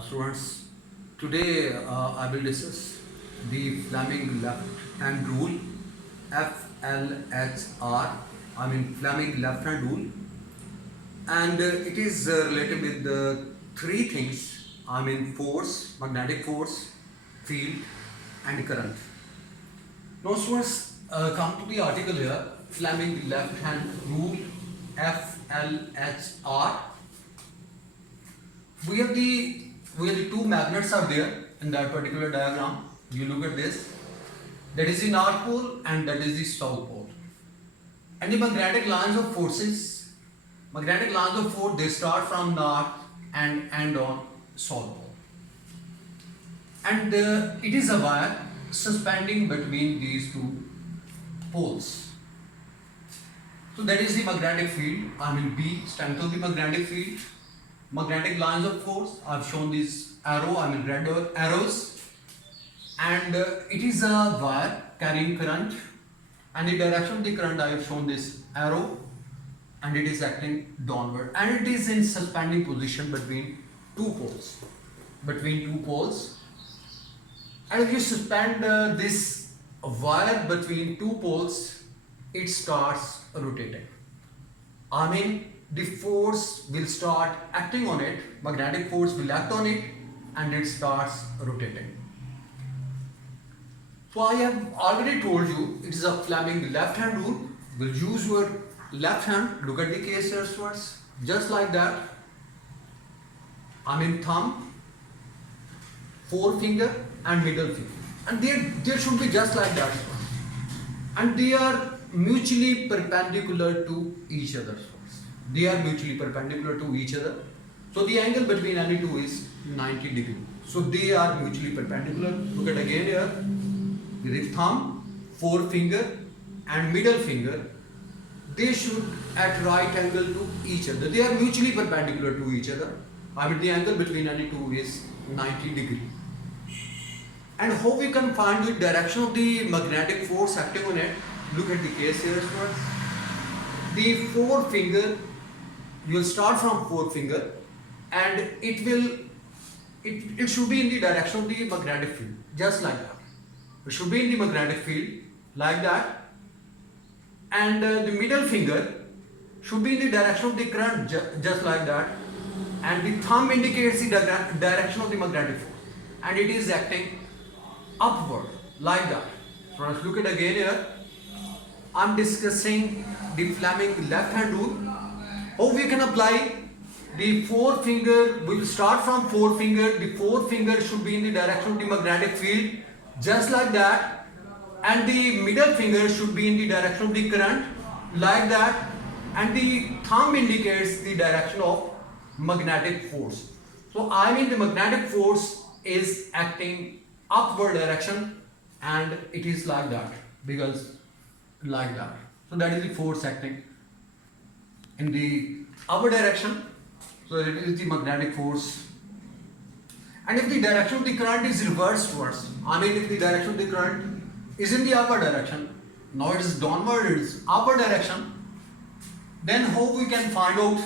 Students, today I will discuss the Fleming left hand rule, FLHR, Fleming left hand rule, and it is related with the three things, force, magnetic force, field, and current. Now, students, come to the article here, Fleming left hand rule, FLHR. We have the two magnets are there in that particular diagram. You look at this. That is the north pole and that is the south pole. And the magnetic lines of forces, they start from north and end on south pole. And it is a wire suspending between these two poles. So that is the magnetic field. B, strength of the magnetic field. Magnetic lines of force, I've shown this arrow, red arrows, and it is a wire carrying current, and the direction of the current I have shown this arrow, and it is acting downward, and it is in suspending position between two poles, and if you suspend this wire between two poles, it starts rotating. The force will start acting on it, magnetic force will act on it, and it starts rotating. So I have already told you it is a Fleming left hand rule. Will use your left hand, look at the case here first, just like that. Thumb, forefinger and middle finger, and there should be just like that, and they are mutually perpendicular to each other. They are mutually perpendicular to each other. So the angle between any two is 90 degrees. So they are mutually perpendicular. Look at again here. The thumb, forefinger and middle finger, they should at right angle to each other. They are mutually perpendicular to each other. The angle between any two is 90 degrees. And how we can find the direction of the magnetic force acting on it? Look at the case here first. The forefinger, you will start from forefinger, and it should be in the direction of the magnetic field, just like that. It should be in the magnetic field, like that. And the middle finger should be in the direction of the current, just like that. And the thumb indicates the direction of the magnetic force, and it is acting upward, like that. So let's look at again here. I'm discussing the Fleming left hand rule. How we can apply the forefinger? We will start from forefinger. The forefinger should be in the direction of the magnetic field, just like that, and the middle finger should be in the direction of the current, like that, and the thumb indicates the direction of magnetic force. So the magnetic force is acting upward direction, and it is like that, because like that. So that is the force acting in the upward direction. So it is the magnetic force. And if the direction of the current is reversed towards, if the direction of the current is in the upward direction, now it is downward, it is upward direction, then how we can find out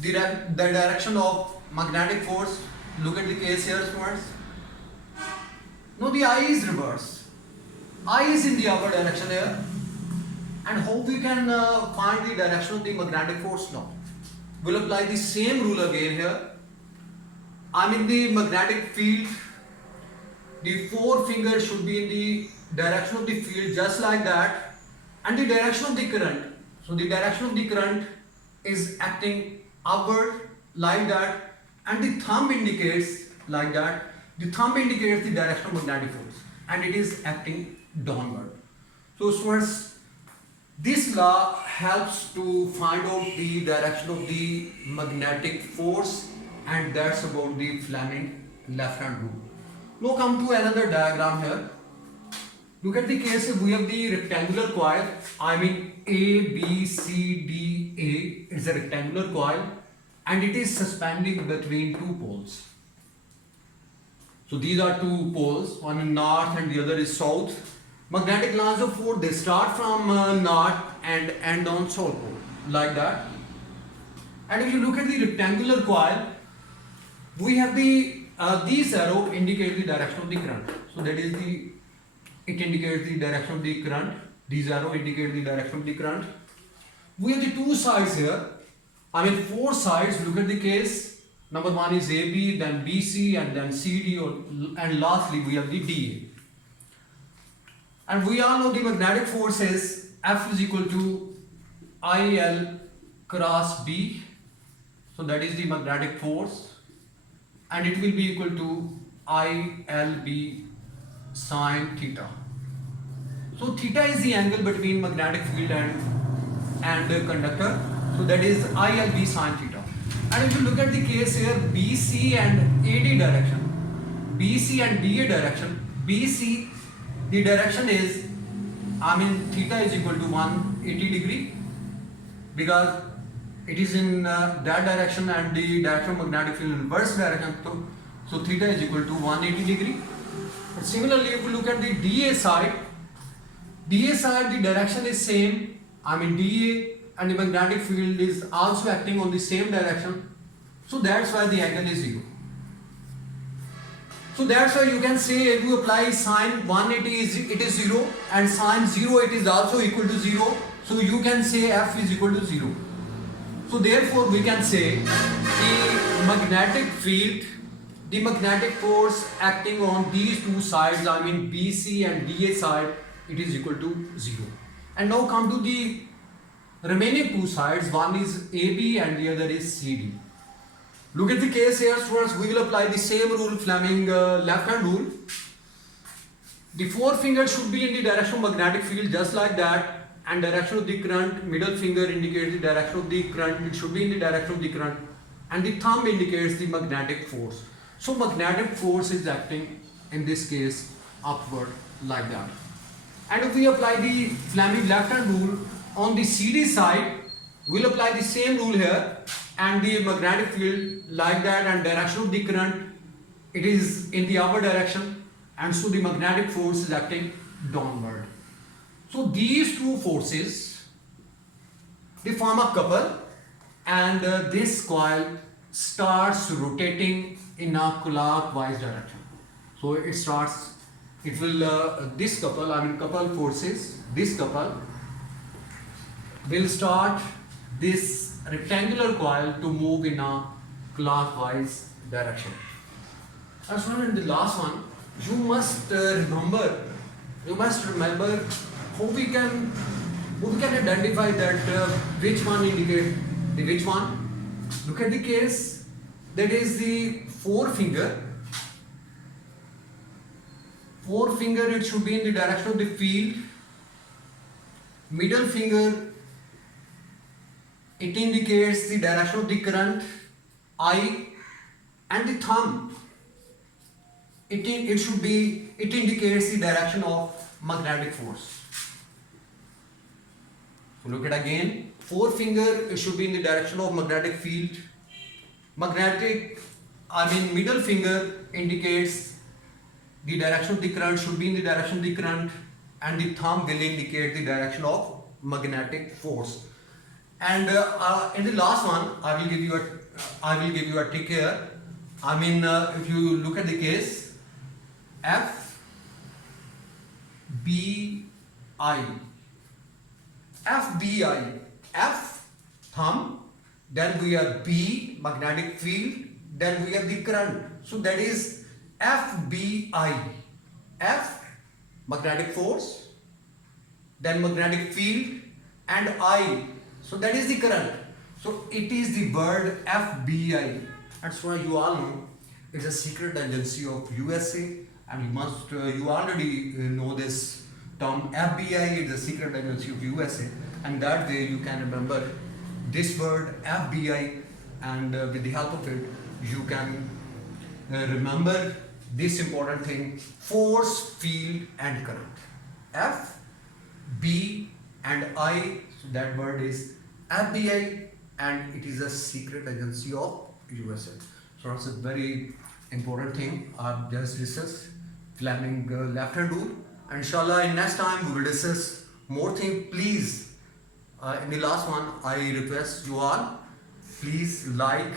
the direction of magnetic force? Look at the case here first. Now the I is reversed. I is in the upward direction here. And how we can find the direction of the magnetic force now? We'll apply the same rule again here. The magnetic field. The forefinger should be in the direction of the field, just like that. And the direction of the current. So the direction of the current is acting upward, like that. And the thumb indicates, like that. The thumb indicates the direction of magnetic force. And it is acting downward. So students, this law helps to find out the direction of the magnetic force, and that's about the Fleming left hand rule. Now come to another diagram here. Look at the case. We have the rectangular coil. A, B, C, D, A. It's a rectangular coil, and it is suspending between two poles. So these are two poles, one in north and the other is south. Magnetic lines of force, they start from north and end on south pole, like that. And if you look at the rectangular coil, we have the These arrow indicate the direction of the current. So that is it indicates the direction of the current. These arrow indicate the direction of the current. We have the two sides here. Four sides. Look at the case. Number one is AB, then BC, and then CD, and lastly we have the DA. And we all know the magnetic force is F is equal to IL cross B. So that is the magnetic force, and it will be equal to ILB sine theta. So theta is the angle between magnetic field and the conductor. So that is ILB sine theta. And if you look at the case here, BC and AD direction, BC and DA direction, BC, the direction is, theta is equal to 180 degree, because it is in that direction, and the direction of magnetic field in inverse direction. So theta is equal to 180 degree. But similarly, if you look at the DA side, the direction is same. DA and the magnetic field is also acting on the same direction. So that's why the angle is 0. So that's why you can say, if you apply sine 180, it is 0, and sine 0, it is also equal to 0. So you can say F is equal to 0. So therefore we can say the magnetic field, the magnetic force acting on these two sides, BC and DA side, it is equal to 0. And now come to the remaining two sides. One is AB and the other is CD. Look at the case here. First we will apply the same rule, Fleming left hand rule. The forefinger should be in the direction of magnetic field, just like that, and direction of the current. Middle finger indicates the direction of the current, it should be in the direction of the current, and the thumb indicates the magnetic force. So magnetic force is acting in this case upward like that. And if we apply the Fleming left hand rule on the CD side, we'll apply the same rule here, and the magnetic field like that, and direction of the current, it is in the upward direction, and so the magnetic force is acting downward. So these two forces, they form a couple, and this coil starts rotating in a clockwise direction. So this couple forces, this couple will start this rectangular coil to move in a clockwise direction. As well, in the last one, you must remember how we can identify that which one indicates which one. Look at the case, that is the forefinger. Forefinger, it should be in the direction of the field. Middle finger, it indicates the direction of the current, I, and the thumb, it indicates the direction of magnetic force. So look at again, forefinger, it should be in the direction of magnetic field. Middle finger indicates the direction of the current, should be in the direction of the current, and the thumb will indicate the direction of magnetic force. And in the last one, I will give you a trick here. If you look at the case, F B I, F thumb, then we have B magnetic field, then we have the current. So that is FBI, F magnetic force, then magnetic field, and I. So that is the current. So it is the word FBI. That's why you all know it's a secret agency of USA, and you already know this term FBI is a secret agency of USA, and that way you can remember this word FBI, and with the help of it you can remember this important thing: force, field, and current. F, B, and I. So that word is FBI, and it is a secret agency of USA. So it's a very important thing. I've just discussed Fleming left hand rule, and inshallah in next time we will discuss more things. Please, in the last one, I request you all, please like,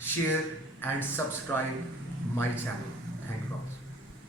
share, and subscribe my channel.